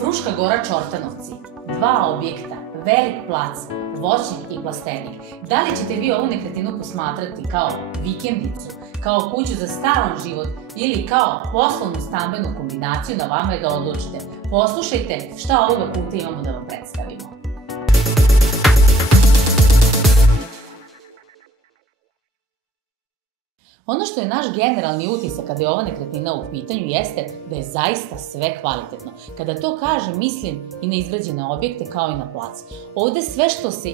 Fruška Gora Čortanovci, 2 objekta, velik plac, voćnjak i plastenik. Da li ćete vi ovu nekretninu posmatrati kao vikendicu, kao kuću za stalan život ili kao poslovnu stambenu kombinaciju, na vama je da odlučite. Poslušajte šta ovoga puta imamo da vam predstavimo. Ono što je naš generalni utisak kada je ova nekretnina u pitanju jeste da je zaista sve kvalitetno. Kada to kažem, mislim i na izgrađene objekte kao i na plac. Ovde sve što se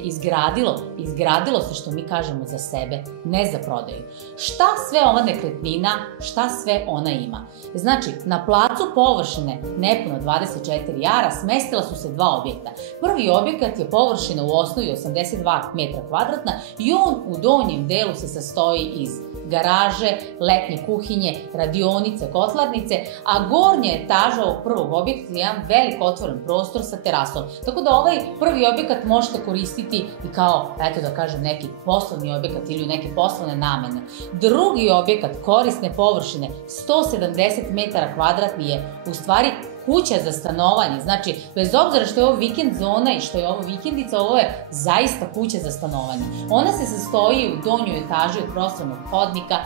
izgradilo se, što mi kažemo, za sebe, ne za prodaju. Šta sve ova nekretnina, šta sve ona ima? Znači, na placu površine nepuno 24 ara smestila su se 2 objekta. Prvi objekat je površina u osnovi 82 metra kvadratna i on u donjem delu se sastoji iz garaže, letnje kuhinje, radionice, kotlarnice, a gornja etaža ovog prvog objekta je jedan velik otvoren prostor sa terasom. Tako da ovaj prvi objekat možete koristiti i kao, eto da kažem, neki poslovni objekat ili u neke poslovne namene. Drugi objekat korisne površine 170 metara kvadratni je u stvari kuća za stanovanje. Znači, bez obzira što je ovo vikend zona i što je ovo vikendica, ovo je zaista kuća za stanovanje. Ona se sastoji u donjoj etaži od prostornog hodnika,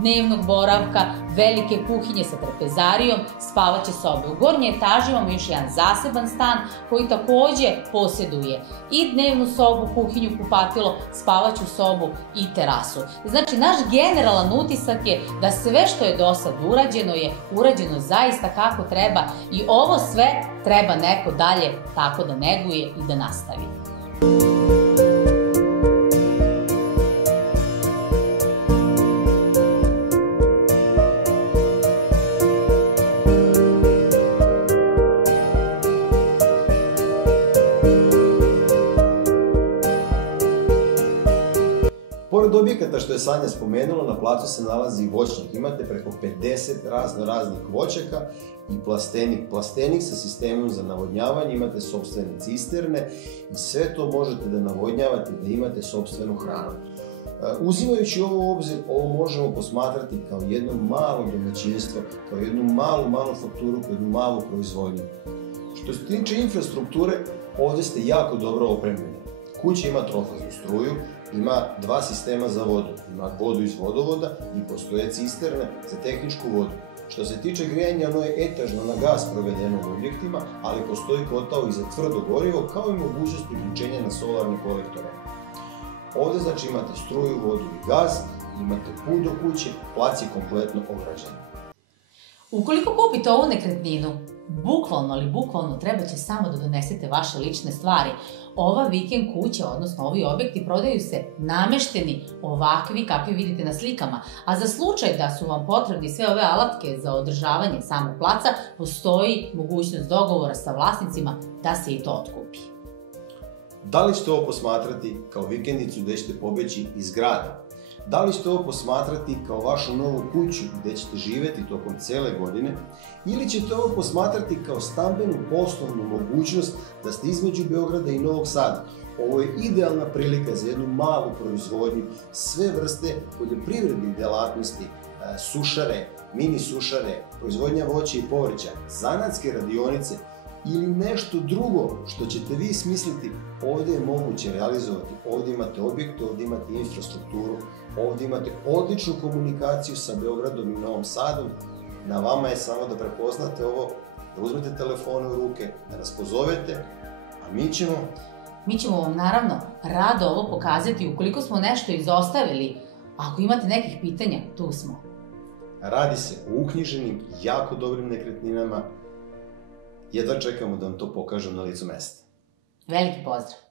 dnevnog boravka, velike kuhinje sa trpezarijom, spavaće sobe. U gornjoj etaži imamo još jedan zaseban stan koji takođe posjeduje i dnevnu sobu, kuhinju, kupatilo, spavaću sobu i terasu. Znači, naš generalan utisak je da sve što je do sad urađeno je urađeno zaista kako treba i ovo sve treba neko dalje tako da neguje i da nastavi. Pored objekata što je Sanja spomenula, na placu se nalazi i voćnjak. Imate preko 50 raznih voćaka i plastenik. Plastenik sa sistemom za navodnjavanje, imate sopstvene cisterne i sve to možete da navodnjavate, da imate sopstvenu hranu. Uzimajući ovo u obzir, ovo možemo posmatrati kao jedno malo domaćinstvo, kao jednu malu manufakturu, kao jednu malu proizvodnju. Što se tiče infrastrukture, ovde ste jako dobro opremljeni. Kuća ima trofaznu struju, ima 2 sistema za vodu. Ima vodu iz vodovoda i postoje cisterne za tehničku vodu. Što se tiče grijanja, ono je etažno na gas provedeno u objektima, ali postoji kotao i za tvrdo gorivo, kao i mogućnost priključenja na solarne kolektore. Ovde znači imate struju, vodu i gas, imate put do kuće, plac je kompletno ograđen. Ukoliko kupite ovu nekretninu, bukvalno treba će samo da donesete vaše lične stvari. Ova vikend kuća, odnosno ovi objekti, prodaju se namešteni ovakvi kakvi vidite na slikama, a za slučaj da su vam potrebni sve ove alatke za održavanje samog placa, postoji mogućnost dogovora sa vlasnicima da se i to otkupi. Da li ćete ovo posmatrati kao vikendicu gde ćete pobeći iz grada? Da li ćete ovo posmatrati kao vašu novu kuću gde ćete živeti tokom cele godine? Ili ćete ovo posmatrati kao stambenu poslovnu mogućnost da ste između Beograda i Novog Sada? Ovo je idealna prilika za jednu malu proizvodnju, sve vrste poljoprivrednih delatnosti, sušare, mini sušare, proizvodnja voća i povrća, zanatske radionice ili nešto drugo što ćete vi smisliti, ovde je moguće realizovati. Ovde imate objekte, ovde imate infrastrukturu, ovde imate odličnu komunikaciju sa Beogradom i Novom Sadom. Na vama je samo da prepoznate ovo, da uzmete telefone u ruke, da nas pozovete, a Mi ćemo vam naravno rado ovo pokazati ukoliko smo nešto izostavili. Ako imate nekih pitanja, tu smo. Radi se o uknjiženim, jako dobrim nekretninama. Jedva čekamo da vam to pokažem na licu mesta. Veliki pozdrav!